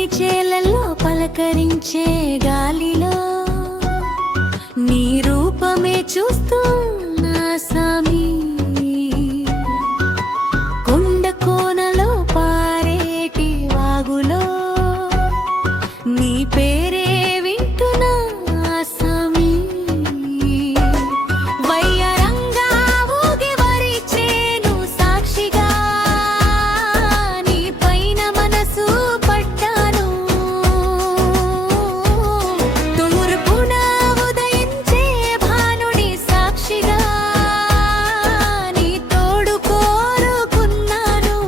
పచ్చని చేలల్లో పలకరించే గాలిలో నీ రూపమే చూస్తున్నా సామి. కొండ కోనలో పారేటి వాగులో నీ పేరే వింటున్నా సామి. వయ్యారంగా ఊగి వరిచేను సాక్షిగా నీ పైన మనసు పడ్డాను. తూర్పున ఉదయించే భానుడి సాక్షిగా నీ తోడు కోరుకున్నాను.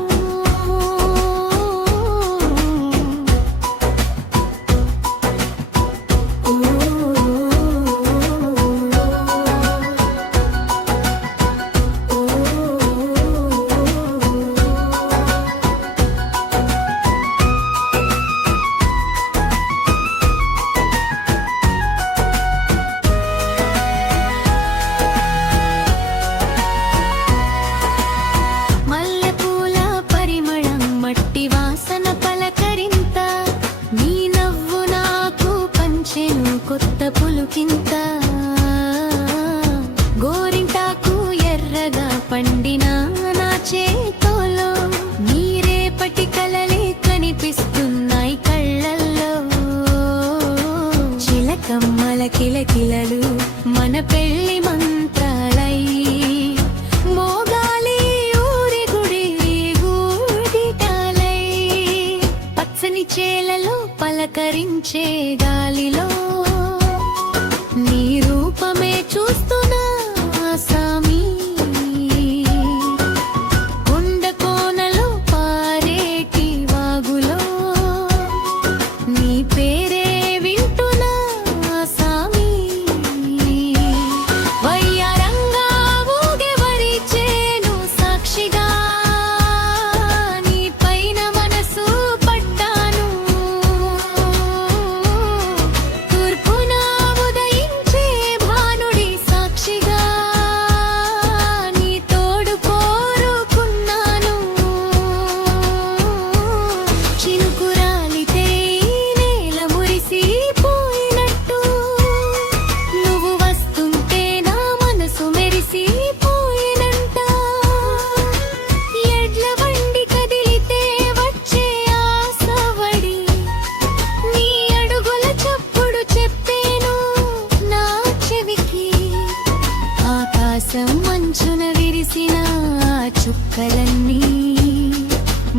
మల్లెపూల పరిమళం మట్టి వాసన పలకరింత నీ నవ్వు నాకు పంచెను కొత్త పులుకింత. గోరింటాకు ఎర్రగా పండిన నా చేతోలో నీ రేపటి కలలే కనిపిస్తున్నాయి కళ్ళల్లో. చిలకమ్మల కిలకిలలు మన పెళ్లి మంత్రాలై మోగాలి ఊరి గుడి గూడిటాలై. పచ్చని చేలలో పలకరించే గాలిలో నీ రూపమే చూస్తున్నా సామి. కొండ కోనలో పారేటి వాగులో నీ పేరే వింటున్నా సామి. వయ్యారంగా ఊగే వరిచేను సాక్షిగా నీ పైన మనసు పడ్డాను. తూర్పున ఉదయించే భానుడి సాక్షిగా నీ తోడు కోరుకున్నాను. చినుకురాలితే నేల మురిసిపోయినట్టు నువ్వు వస్తుంటే నా మనసు మెరిసిపోయినంట. ఎడ్ల బండి కదిలితే వచ్చే ఆసవడి నీ అడుగుల చప్పుడు చెప్పేను నా చెవికి. ఆకాశం మంచున విరిసిన చుక్కలన్నీ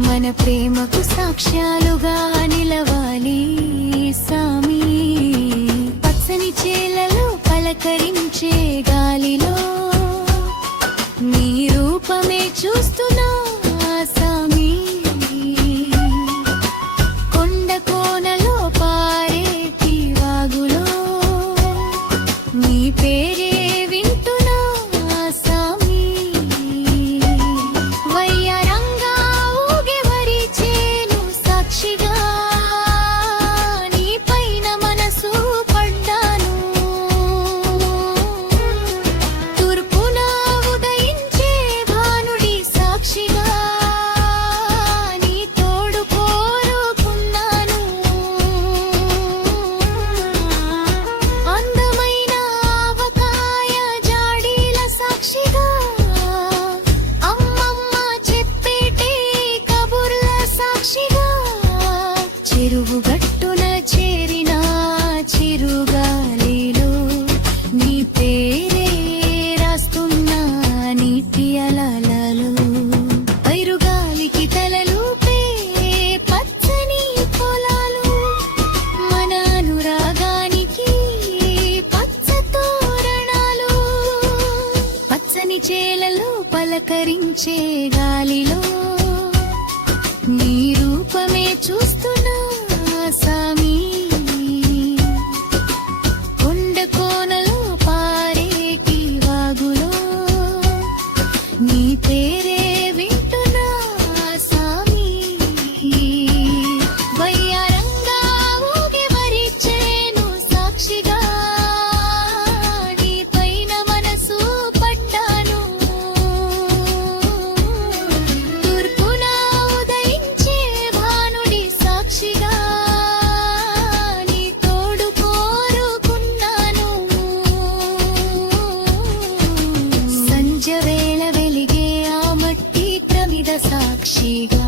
మన ప్రేమకు సాక్ష్యాలుగా నిలవాలి సామి. పచ్చని చేలలో పలకరించే గాలిలో నీ రూపమే చూస్తున్నా సామి. కొండ కోనలో పారేటి వాగులో నీ పేరే వింటున్నా సామి. వయ్యారంగా ఊగే వరిచేను సాక్షిగా నీ పైన మనసు పడ్డాను. తూర్పున ఉదయించే భానుడి సాక్షిగా సాక్షిగా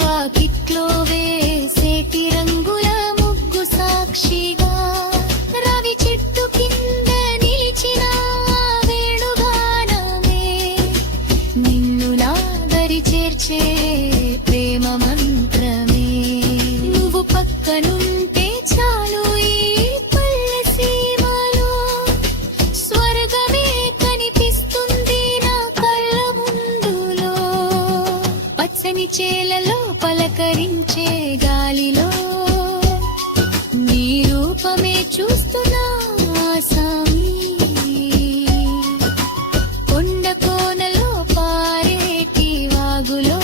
వాకిట్లో వేసేటి రంగుల ముగ్గు సాక్షిగా రవి చెట్టు కింద నిలిచిన వేణుగానమే నిన్ను నా దరి చేర్చే ప్రేమ మంత్రమే నువ్వు పక్కనుంటే చాలు ఈ పల్లె సీమలో స్వర్గమే కనిపిస్తుంది నా కళ్ళ ముందులో పచ్చని చేలలో పలకరించే గాలిలో నీ రూపమే చూస్తున్నా ఆసామి కొండ కోనలో పారేటి వాగులో